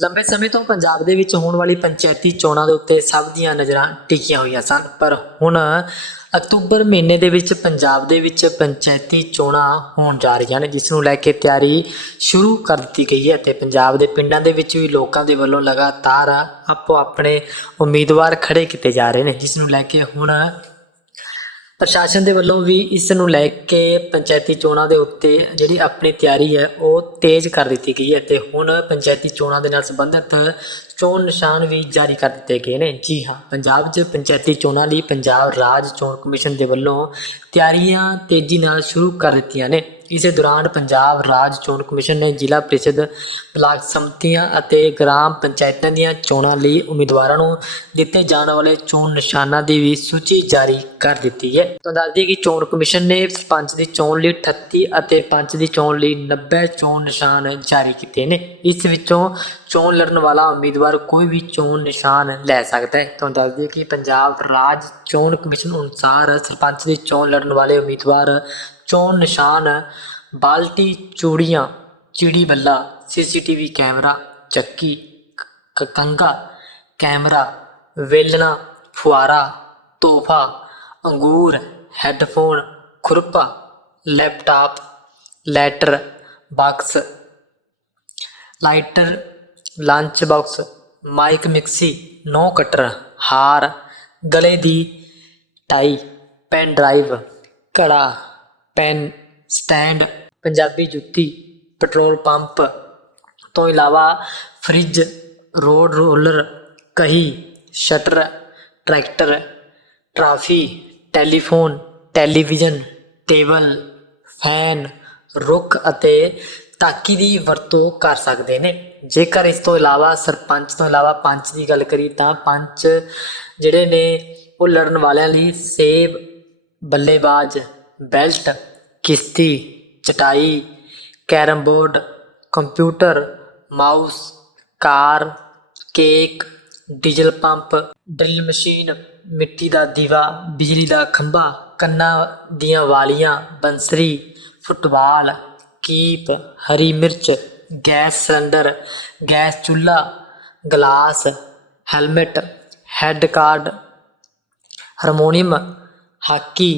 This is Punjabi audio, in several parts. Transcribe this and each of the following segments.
ਲੰਬੇ ਸਮੇਂ ਤੋਂ ਪੰਜਾਬ ਦੇ ਵਿੱਚ ਹੋਣ ਵਾਲੀ ਪੰਚਾਇਤੀ ਚੋਣਾਂ ਦੇ ਉੱਤੇ ਸਭ ਦੀਆਂ ਨਜ਼ਰਾਂ ਟਿਕੀਆਂ ਹੋਈਆਂ ਸਨ, ਪਰ ਹੁਣ ਅਕਤੂਬਰ ਮਹੀਨੇ ਦੇ ਵਿੱਚ ਪੰਜਾਬ ਦੇ ਵਿੱਚ ਪੰਚਾਇਤੀ ਚੋਣਾਂ ਹੋਣ ਜਾ ਰਹੀਆਂ ਨੇ, ਜਿਸ ਨੂੰ ਲੈ ਕੇ ਤਿਆਰੀ ਸ਼ੁਰੂ ਕਰ ਦਿੱਤੀ ਗਈ ਹੈ ਤੇ ਪੰਜਾਬ ਦੇ ਪਿੰਡਾਂ ਦੇ ਵਿੱਚ ਵੀ ਲੋਕਾਂ ਦੇ ਵੱਲੋਂ ਲਗਾਤਾਰ ਆਪੋ ਆਪਣੇ ਉਮੀਦਵਾਰ ਖੜੇ ਕੀਤੇ ਜਾ ਰਹੇ ਨੇ, ਜਿਸ ਨੂੰ ਲੈ ਕੇ ਹੁਣ ਪ੍ਰਸ਼ਾਸਨ ਦੇ ਵੱਲੋਂ ਵੀ ਇਸ ਨੂੰ ਲੈ ਕੇ ਪੰਚਾਇਤੀ ਚੋਣਾਂ ਦੇ ਉੱਤੇ ਜਿਹੜੀ ਆਪਣੀ ਤਿਆਰੀ ਹੈ, ਉਹ ਤੇਜ਼ ਕਰ ਦਿੱਤੀ ਗਈ ਹੈ ਤੇ ਹੁਣ ਪੰਚਾਇਤੀ ਚੋਣਾਂ ਦੇ ਨਾਲ ਸੰਬੰਧਿਤ ਚੋਣ ਨਿਸ਼ਾਨ ਵੀ ਜਾਰੀ ਕਰ ਦਿੱਤੇ ਗਏ ਨੇ। ਜੀ ਹਾਂ, ਪੰਜਾਬ 'ਚ ਪੰਚਾਇਤੀ ਚੋਣਾਂ ਲਈ ਪੰਜਾਬ ਰਾਜ ਚੋਣ ਕਮਿਸ਼ਨ ਦੇ ਵੱਲੋਂ ਤਿਆਰੀਆਂ ਤੇਜ਼ੀ ਨਾਲ ਸ਼ੁਰੂ ਕਰ ਦਿੱਤੀਆਂ ਨੇ। ਇਸੇ ਦੌਰਾਨ ਪੰਜਾਬ ਰਾਜ ਚੋਣ ਕਮਿਸ਼ਨ ਨੇ ਜ਼ਿਲ੍ਹਾ ਪ੍ਰੀਸ਼ਦ ਬਲਾਕ ਸੰਮਤੀਆਂ ਅਤੇ ਗ੍ਰਾਮ ਪੰਚਾਇਤਾਂ ਦੀਆਂ ਚੋਣਾਂ ਲਈ ਉਮੀਦਵਾਰਾਂ ਨੂੰ ਦਿੱਤੇ ਜਾਣ ਵਾਲੇ ਚੋਣ ਨਿਸ਼ਾਨਾਂ ਦੀ ਵੀ ਸੂਚੀ ਜਾਰੀ ਕਰ ਦਿੱਤੀ ਹੈ। ਤਾਂ ਦੱਸ ਦਈਏ ਕਿ ਚੋਣ ਕਮਿਸ਼ਨ ਨੇ ਸਰਪੰਚ ਦੀ ਚੋਣ ਲਈ 38 ਅਤੇ ਪੰਚ ਦੀ ਚੋਣ ਲਈ 90 ਚੋਣ ਨਿਸ਼ਾਨ ਜਾਰੀ ਕੀਤੇ ਨੇ। ਇਸ ਵਿੱਚੋਂ ਚੋਣ ਲੜਨ ਵਾਲਾ ਉਮੀਦਵਾਰ ਕੋਈ ਵੀ ਚੋਣ ਨਿਸ਼ਾਨ ਲੈ ਸਕਦਾ ਹੈ। ਤੁਹਾਨੂੰ ਦੱਸ ਦਈਏ ਕਿ ਪੰਜਾਬ ਰਾਜ ਚੋਣ ਕਮਿਸ਼ਨ ਅਨੁਸਾਰ ਸਰਪੰਚ ਦੀ ਚੋਣ ਲੜਨ ਵਾਲੇ ਉਮੀਦਵਾਰ ਚੋਣ ਨਿਸ਼ਾਨ, ਬਾਲਟੀ, ਚੂੜੀਆਂ, ਚਿੜੀ ਬੱਲਾ, ਸੀਸੀਟੀਵੀ ਕੈਮਰਾ, ਚੱਕੀ, ਕ- ਕੰਗਾ ਕੈਮਰਾ, ਵੇਲਣਾ, ਫੁਆਰਾ, ਤੋਹਫਾ, ਅੰਗੂਰ, headphone, ਖੁਰਪਾ, laptop, letter, box, lighter, lunch box, mike mixie, ਨੋ ਕਟਰ, ਹਾਰ, ਗਲੇ ਦੀ ਟਾਈ, ਪੈਨ ਡਰਾਈਵ ਘੜਾ ਪੈਨ, ਸਟੈਂਡ, ਪੰਜਾਬੀ ਜੁੱਤੀ, ਪੈਟਰੋਲ ਪੰਪ, ਤੋਂ ਇਲਾਵਾ ਫਰਿੱਜ, ਰੋਡ ਰੋਲਰ, ਕਹੀ, shutter, tractor, trophy, telephone, television, table, fan, ਰੁੱਖ ਅਤੇ ਤਾਕੀ ਦੀ ਵਰਤੋਂ ਕਰ ਸਕਦੇ ਨੇ। ਜੇਕਰ ਇਸ ਤੋਂ ਇਲਾਵਾ ਸਰਪੰਚ ਤੋਂ ਇਲਾਵਾ ਪੰਚ ਦੀ ਗੱਲ ਕਰੀ ਤਾਂ ਪੰਚ ਜਿਹੜੇ ਨੇ, ਉਹ ਲੜਨ ਵਾਲਿਆਂ ਲਈ ਸੇਬ, ਬੱਲੇਬਾਜ਼ ਬੈਲਟ, ਕਿਸ਼ਤੀ, ਚਟਾਈ, carrom board, computer, mouse, car, cake, diesel pump, drill machine, ਮਿੱਟੀ ਦਾ ਦੀਵਾ, ਬਿਜਲੀ ਦਾ ਖੰਭਾ, ਕੰਨਾਂ ਦੀਆਂ ਵਾਲੀਆਂ, ਬੰਸਰੀ, ਫੁੱਟਬਾਲ, ਕੀਪ, ਹਰੀ ਮਿਰਚ, ਗੈਸ ਸਿਲੰਡਰ, ਗੈਸ ਚੁੱਲ੍ਹਾ, glass, helmet, head card, harmonium, hockey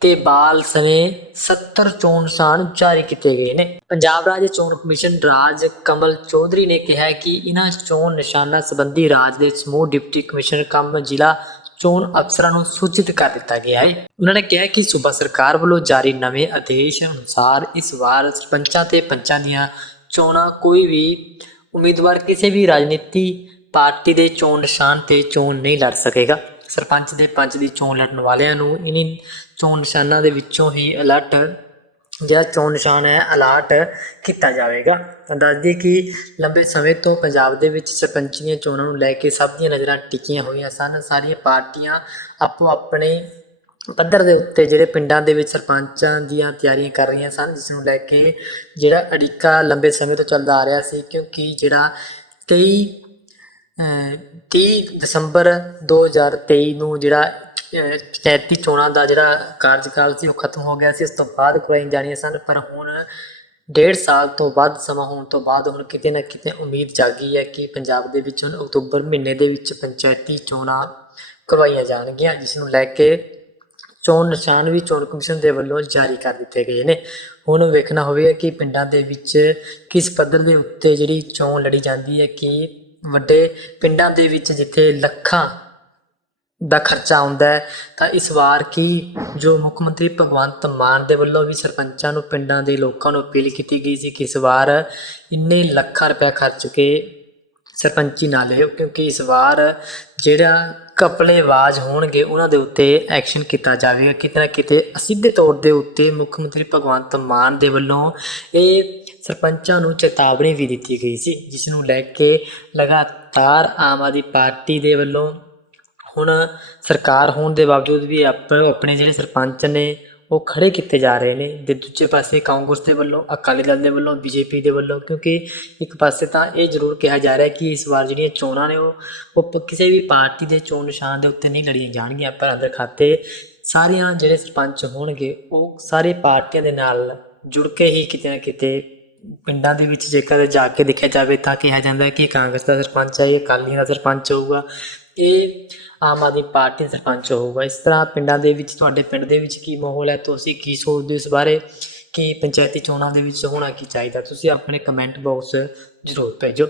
ਤੇ ਬਾਲ ਸਨੇ 70 ਚੋਣ ਨਿਸ਼ਾਨ ਜਾਰੀ ਕੀਤੇ ਗਏ ਨੇ। ਪੰਜਾਬ ਰਾਜ ਚੋਣ ਕਮਿਸ਼ਨ ਰਾਜ ਕਮਲ ਚੌਧਰੀ ਨੇ ਕਿਹਾ ਕਿ ਇਹਨਾਂ ਚੋਣ ਨਿਸ਼ਾਨਾਂ ਸੰਬੰਧੀ ਰਾਜ ਦੇ ਸਮੂਹ ਡਿਪਟੀ ਕਮਿਸ਼ਨਰ ਕੰਮ ਜ਼ਿਲ੍ਹਾ ਚੋਣ ਅਫਸਰਾਂ ਨੂੰ ਸੂਚਿਤ ਕਰ ਦਿੱਤਾ ਗਿਆ ਹੈ। ਉਹਨਾਂ ਨੇ ਕਿਹਾ ਕਿ ਸੂਬਾ ਸਰਕਾਰ ਵੱਲੋਂ ਜਾਰੀ ਨਵੇਂ ਆਦੇਸ਼ ਅਨੁਸਾਰ ਇਸ ਵਾਰ ਸਰਪੰਚਾਂ ਤੇ ਪੰਚਾਂ ਦੀਆਂ ਚੋਣਾਂ ਕੋਈ ਵੀ ਉਮੀਦਵਾਰ ਕਿਸੇ ਵੀ ਰਾਜਨੀਤੀ ਪਾਰਟੀ ਦੇ ਚੋਣ ਨਿਸ਼ਾਨ ਤੇ ਚੋਣ ਨਹੀਂ ਲੜ ਸਕੇਗਾ। ਸਰਪੰਚ ਦੇ ਪੰਚ ਦੀ ਚੋਣ ਲੜਨ ਵਾਲਿਆਂ ਨੂੰ ਇਨੀ ਚੋਣ ਨਿਸ਼ਾਨਾਂ ਦੇ ਵਿੱਚੋਂ ਹੀ ਅਲਰਟ ਜਿਹੜਾ ਚੋਣ ਨਿਸ਼ਾਨ ਹੈ ਅਲਰਟ ਕੀਤਾ ਜਾਵੇਗਾ। ਤਾਂ ਦੱਸ ਦਈਏ ਕਿ ਲੰਬੇ ਸਮੇਂ ਤੋਂ ਪੰਜਾਬ ਦੇ ਵਿੱਚ ਸਰਪੰਚੀ ਦੀਆਂ ਚੋਣਾਂ ਨੂੰ ਲੈ ਕੇ ਸਭ ਦੀਆਂ ਨਜ਼ਰਾਂ ਟਿਕੀਆਂ ਹੋਈਆਂ ਸਨ। ਸਾਰੀਆਂ ਪਾਰਟੀਆਂ ਆਪੋ ਆਪਣੇ ਪੱਧਰ ਦੇ ਉੱਤੇ ਜਿਹੜੇ ਪਿੰਡਾਂ ਦੇ ਵਿੱਚ ਸਰਪੰਚਾਂ ਦੀਆਂ ਤਿਆਰੀਆਂ ਕਰ ਰਹੀਆਂ ਸਨ, ਜਿਸ ਨੂੰ ਲੈ ਕੇ ਜਿਹੜਾ ਅੜਿੱਕਾ ਲੰਬੇ ਸਮੇਂ ਤੋਂ ਚੱਲਦਾ ਆ ਰਿਹਾ ਸੀ, ਕਿਉਂਕਿ ਜਿਹੜਾ ਕਈ 30 ਦਸੰਬਰ 2023 ਨੂੰ ਜਿਹੜਾ ਪੰਚਾਇਤੀ ਚੋਣਾਂ ਦਾ ਜਿਹੜਾ ਕਾਰਜਕਾਲ ਸੀ ਉਹ ਖਤਮ ਹੋ ਗਿਆ ਸੀ। ਉਸ ਤੋਂ ਬਾਅਦ ਕਰਵਾਈਆਂ ਜਾਣੀਆਂ ਸਨ, ਪਰ ਹੁਣ ਡੇਢ ਸਾਲ ਤੋਂ ਵੱਧ ਸਮਾਂ ਹੋਣ ਤੋਂ ਬਾਅਦ ਹੁਣ ਕਿਤੇ ਨਾ ਕਿਤੇ ਉਮੀਦ ਜਾਗੀ ਹੈ ਕਿ ਪੰਜਾਬ ਦੇ ਵਿੱਚ ਹੁਣ ਅਕਤੂਬਰ ਮਹੀਨੇ ਦੇ ਵਿੱਚ ਪੰਚਾਇਤੀ ਚੋਣਾਂ ਕਰਵਾਈਆਂ ਜਾਣਗੀਆਂ, ਜਿਸ ਨੂੰ ਲੈ ਕੇ ਚੋਣ ਨਿਸ਼ਾਨ ਵੀ ਚੋਣ ਕਮਿਸ਼ਨ ਦੇ ਵੱਲੋਂ ਜਾਰੀ ਕਰ ਦਿੱਤੇ ਗਏ ਨੇ। ਹੁਣ ਵੇਖਣਾ ਹੋਵੇਗਾ ਕਿ ਪਿੰਡਾਂ ਦੇ ਵਿੱਚ ਕਿਸ ਪੱਧਰ ਦੇ ਉੱਤੇ ਜਿਹੜੀ ਚੋਣ ਲੜੀ ਜਾਂਦੀ ਹੈ, ਕਿ ਵੱਡੇ ਪਿੰਡਾਂ ਦੇ ਵਿੱਚ ਜਿੱਥੇ ਲੱਖਾਂ ਦਾ ਖਰਚਾ ਆਉਂਦਾ ਹੈ, ਤਾਂ ਇਸ ਵਾਰ ਕੀ ਜੋ ਮੁੱਖ ਮੰਤਰੀ ਭਗਵੰਤ ਮਾਨ ਦੇ ਵੱਲੋਂ ਵੀ ਸਰਪੰਚਾਂ ਨੂੰ, ਪਿੰਡਾਂ ਦੇ ਲੋਕਾਂ ਨੂੰ ਅਪੀਲ ਕੀਤੀ ਗਈ ਸੀ ਕਿ ਇਸ ਵਾਰ ਇੰਨੇ ਲੱਖਾਂ ਰੁਪਏ ਖਰਚ ਕੇ ਸਰਪੰਚੀ ਨਾ ਲਿਓ, ਕਿਉਂਕਿ ਇਸ ਵਾਰ ਜਿਹੜਾ ਕਪੜੇਬਾਜ਼ ਹੋਣਗੇ ਉਹਨਾਂ ਦੇ ਉੱਤੇ ਐਕਸ਼ਨ ਕੀਤਾ ਜਾਵੇਗਾ। ਕਿਤੇ ਨਾ ਕਿਤੇ ਅਸਿੱਧੇ ਤੌਰ ਦੇ ਉੱਤੇ ਮੁੱਖ ਮੰਤਰੀ ਭਗਵੰਤ ਮਾਨ ਦੇ ਵੱਲੋਂ ਇਹ ਸਰਪੰਚਾਂ ਨੂੰ ਚੇਤਾਵਨੀ ਵੀ ਦਿੱਤੀ ਗਈ ਸੀ, ਜਿਸ ਨੂੰ ਲੈ ਕੇ ਲਗਾਤਾਰ ਆਮ ਆਦਮੀ ਪਾਰਟੀ ਦੇ ਵੱਲੋਂ ਹੁਣ ਸਰਕਾਰ ਹੋਣ ਦੇ ਬਾਵਜੂਦ ਵੀ ਆਪਣੇ ਜਿਹੜੇ ਸਰਪੰਚ ਨੇ, ਉਹ ਖੜੇ ਕੀਤੇ ਜਾ ਰਹੇ ਨੇ। ਤੇ ਦੂਜੇ ਪਾਸੇ ਕਾਂਗਰਸ ਦੇ ਵੱਲੋਂ, ਅਕਾਲੀ ਦਲ ਦੇ ਵੱਲੋਂ, ਬੀਜੇਪੀ ਦੇ ਵੱਲੋਂ, ਕਿਉਂਕਿ ਇੱਕ ਪਾਸੇ ਤਾਂ ਇਹ ਜ਼ਰੂਰ ਕਿਹਾ ਜਾ ਰਿਹਾ ਕਿ ਇਸ ਵਾਰ ਜਿਹੜੀਆਂ ਚੋਣਾਂ ਨੇ, ਉਹ ਉਹ ਕਿਸੇ ਵੀ ਪਾਰਟੀ ਦੇ ਚੋਣ ਨਿਸ਼ਾਨ ਦੇ ਉੱਤੇ ਨਹੀਂ ਲੜੀਆਂ ਜਾਣਗੀਆਂ। ਪਰ ਅੰਦਰ ਖਾਤੇ ਸਾਰੀਆਂ ਜਿਹੜੇ ਸਰਪੰਚ ਹੋਣਗੇ, ਉਹ ਸਾਰੇ ਪਾਰਟੀਆਂ ਦੇ ਨਾਲ ਜੁੜ ਕੇ ਹੀ ਕਿਤੇ ਨਾ ਕਿਤੇ ਪਿੰਡਾਂ ਦੇ ਵਿੱਚ ਜੇਕਰ ਜਾ ਕੇ ਦੇਖਿਆ ਜਾਵੇ ਤਾਂ ਕਿਹਾ ਜਾਂਦਾ ਹੈ ਕਿ ਕਾਂਗਰਸ ਦਾ ਸਰਪੰਚ ਹੈ, ਇਹ ਅਕਾਲੀਆਂ ਦਾ ਸਰਪੰਚ ਹੋਊਗਾ, ਇਹ ਆਮ ਆਦਮੀ ਪਾਰਟੀ ਦਾ ਸਰਪੰਚ ਹੋਊਗਾ। ਇਸ ਤਰ੍ਹਾਂ ਪਿੰਡਾਂ ਦੇ ਵਿੱਚ, ਤੁਹਾਡੇ ਪਿੰਡ ਦੇ ਵਿੱਚ ਕੀ ਮਾਹੌਲ ਹੈ? ਤੁਸੀਂ ਕੀ ਸੋਚਦੇ ਹੋ ਇਸ ਬਾਰੇ? ਕਿ ਪੰਚਾਇਤੀ ਚੋਣਾਂ ਦੇ ਵਿੱਚ ਹੋਣਾ ਕੀ ਚਾਹੀਦਾ? ਤੁਸੀਂ ਆਪਣੇ ਕਮੈਂਟ ਬਾਕਸ ਜ਼ਰੂਰ ਭੇਜੋ।